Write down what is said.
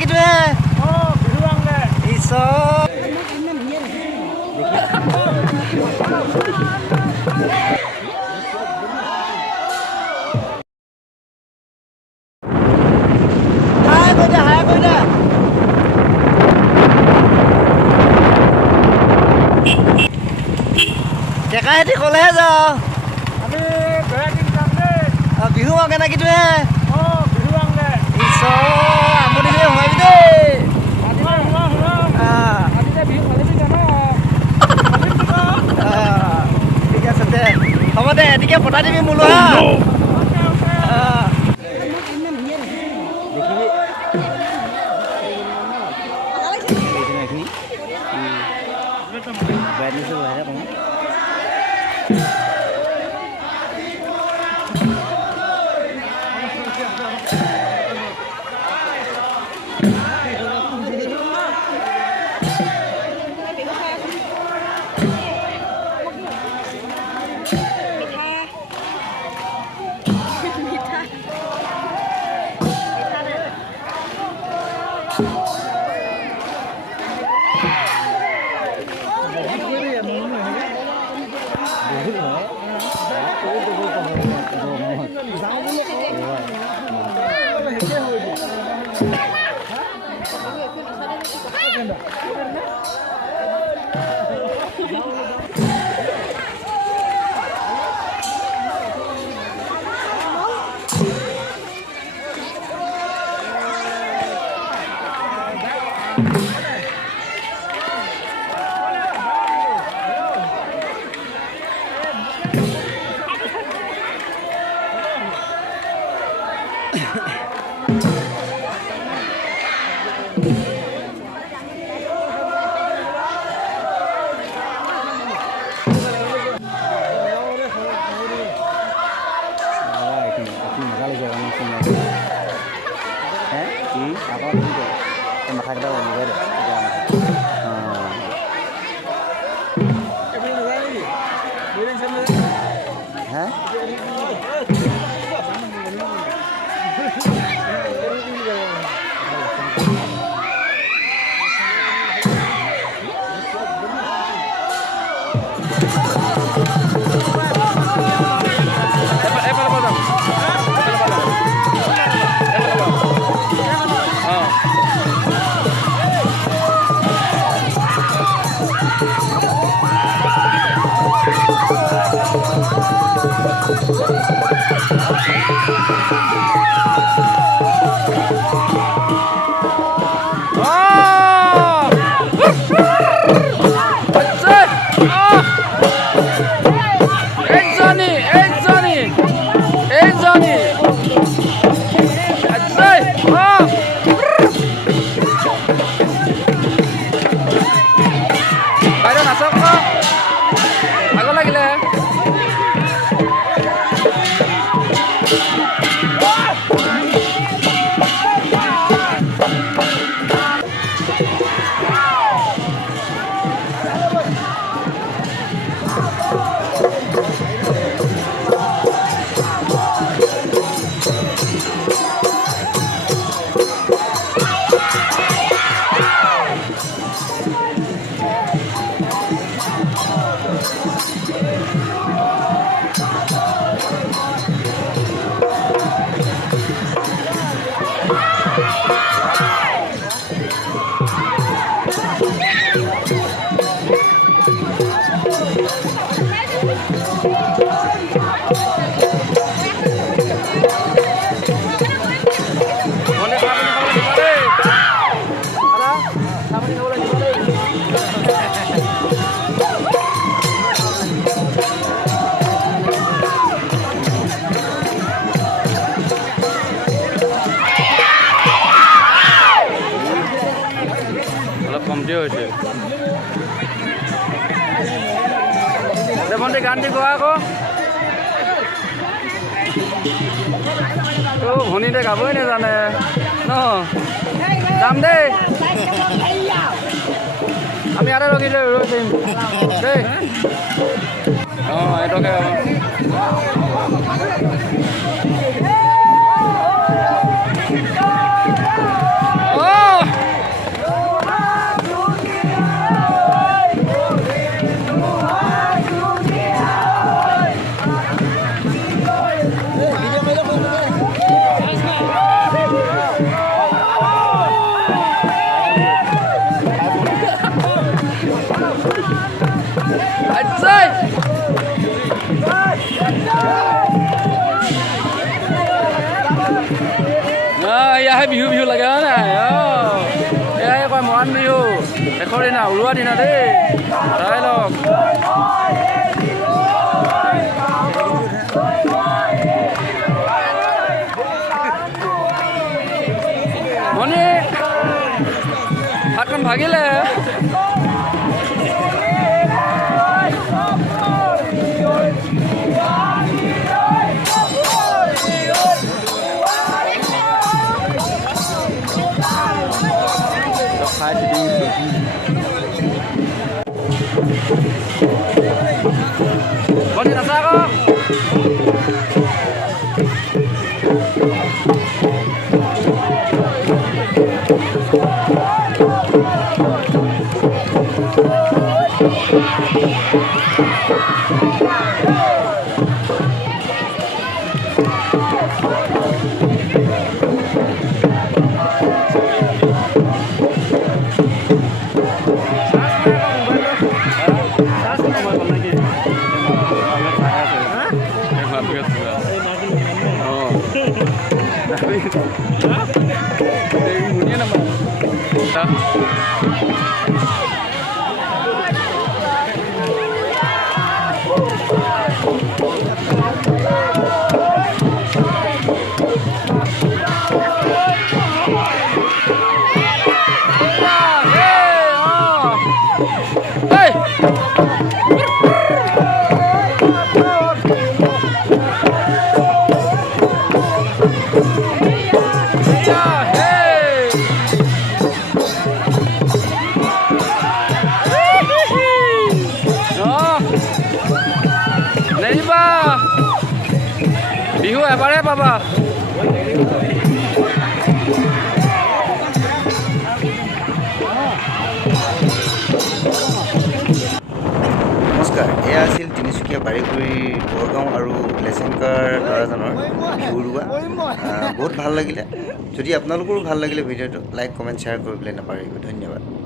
কিটোৱে ঈশ্বৰ ডেকাহেঁতি ক'লেহে যাওঁ বিহু মাগে না কিটোৱে ঈশ্বৰ আমনি যে সোমাবি দেই ঠিক আছে দে হ'ব দে এদিকে পতাই দিবি মোলৈ কমটি হৈছে ভণ্টি গানটি গোৱা আকৌ ভনীতে গাবই নাজানে ন যাম দেই আমি ইয়াতে ৰখি ৰৈ থাকিম দেই এইটোকে আচ্ছাই এয়াহে বিহু বিহু লাগে হয় নাই এয়াহে কয় মৰাণ বিহু শেষৰ দিনা উৰুৱা দিনা দেই চাই লওক মণি হাতখন ভাগিলে Con đi làm sao không? Bunyinya nama. Bihu এবাৰে পাবা নমস্কাৰ এয়া আছিল তিনিচুকীয়া বাৰীগুৰি বৰগাঁও আৰু লেচেংকাৰ ল'ৰাজনৰ বিহু উৰুৱা বহুত ভাল লাগিলে যদি আপোনালোকৰো ভাল লাগিলে ভিডিঅ'টো লাইক কমেণ্ট শ্বেয়াৰ কৰিবলৈ নাপাহৰিব ধন্যবাদ